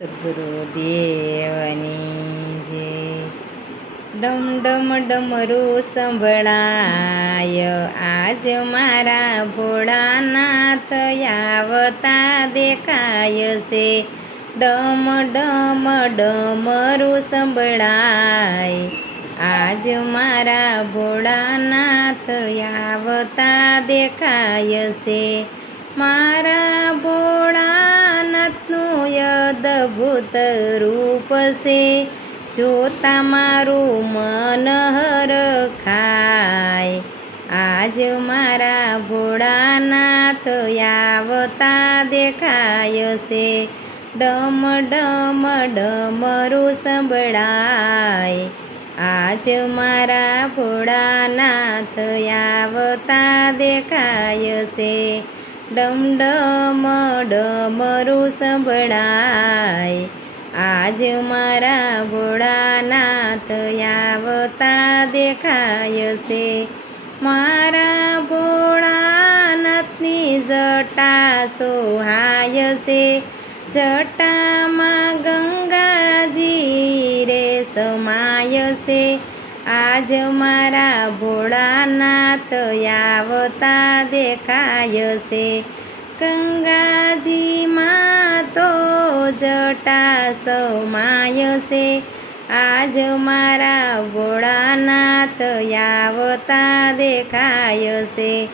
સદગુરુદેવની જે ડમ ડમ ડમરું સંભળાય આજ મારા ભોળાનાથ આવતા દેખાય છે. ડમ ડમ ડમરું સંભળાય આજ મારા ભોળાનાથ આવતા દેખાય છે. મારા ભોળાનાથનું અદભુત રૂપ છે, જોતા મારું મન હરખાય. આજ મારા ભોળાનાથ આવતા દેખાય છે. ડમ ડમ ડમરું સંભળાય આજ મારા ભોળાનાથ આવતા દેખાય છે. ડમ ડમ ડમરું સંભળાય આજ મારા ભોળાનાથ આવતા દેખાય છે. મારા ભોળાનાથની જટા સોહાય છે, જટામાં ગંગાજી રે સમાય છે. આજ મારા ભોળાનાથ આવતા દેખાય છે. ગંગાજીમાં તો જટા સમાય છે, આજ મારા ભોળાનાથ આવતા દેખાય છે.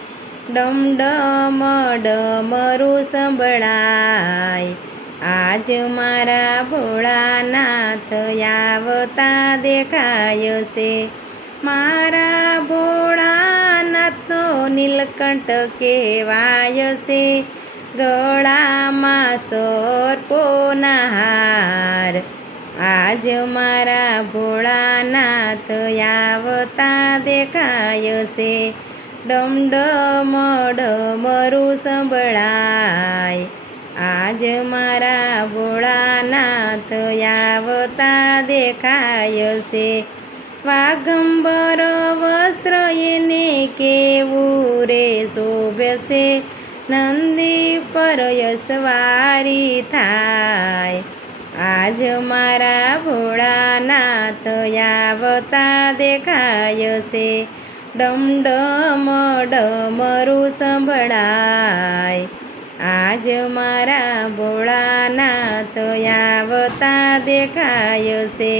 ડમ ડમ ડમરું સંભળાય આજ મારા ભોળાનાથ આવતા દેખાય છે. મારા ભોળાનાથનો નીલકંઠ કહેવાય છે, ગળામાં સર્પોના હાર. આજ મારા ભોળાનાથ આવતા દેખાય છે. ડમ ડમ ડમરું સંભળાય આજ મારા ભોળાનાથ આવતા દેખાય છે. વાઘંબર વસ્ત્ર એને કેવું રે શોભે છે, નંદી પર સવારી થાય. આજ મારા ભોળાનાથ આવતા દેખાય છે. ડમ ડમ ડમરું સંભળાય આજ મારા ભોળાનાથ આવતા દેખાય છે.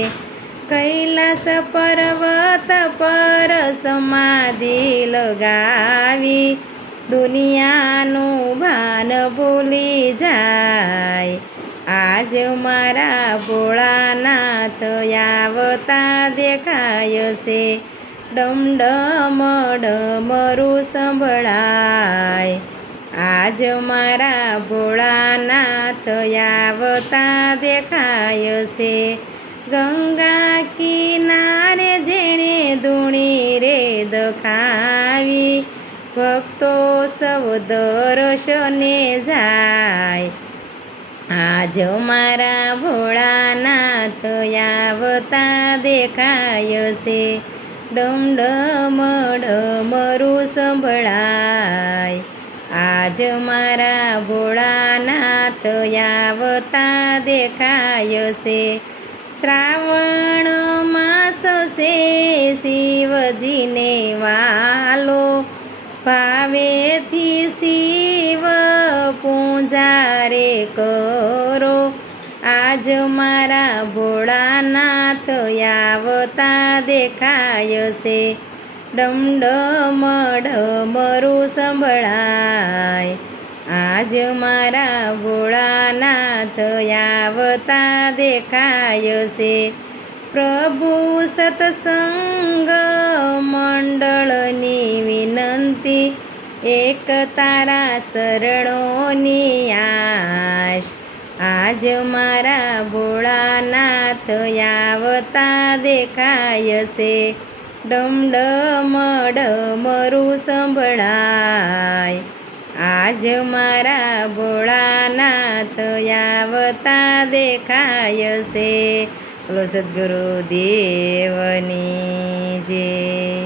કૈલાસ પર્વત પર સમાધિ લગાવી દુનિયાનું ભાન ભૂલી જાય. આજ મારા ભોળાનાથ આવતા દેખાય છે. ડમ ડમ ડમરું સંભળાય આજ મારા ભોળાનાથ આવતા દેખાય છે. ગંગા કિનારે જેણે ધૂણી રે દખાવી, ભક્તો સૌ દર્શને જાય. આજ મારા ભોળાનાથ આવતા દેખાય છે. ડમ ડમ ડમરું સંભળાય આજ મારા ભોળાનાથ આવતા દેખાય છે. શ્રાવણ માસ છે શિવજીને વાલો, ભાવેથી શિવ પૂજા રે કરો. આજ મારા ભોળાનાથ આવતા દેખાય છે. ડમ ડમ ડમરું સંભળાય આજ મારા ભોળાનાથ આવતા દેખાય છે. પ્રભુ સત્સંગ મંડળની વિનંતી, એક તારા શરણોની આશ. આજ મારા ભોળાનાથ આવતા દેખાય છે. ડમ ડમ ડમરું સંભળાય આજ મારા ભોળાનાથ આવતા દેખાય છે. બોલો સદગુરુદેવની જય.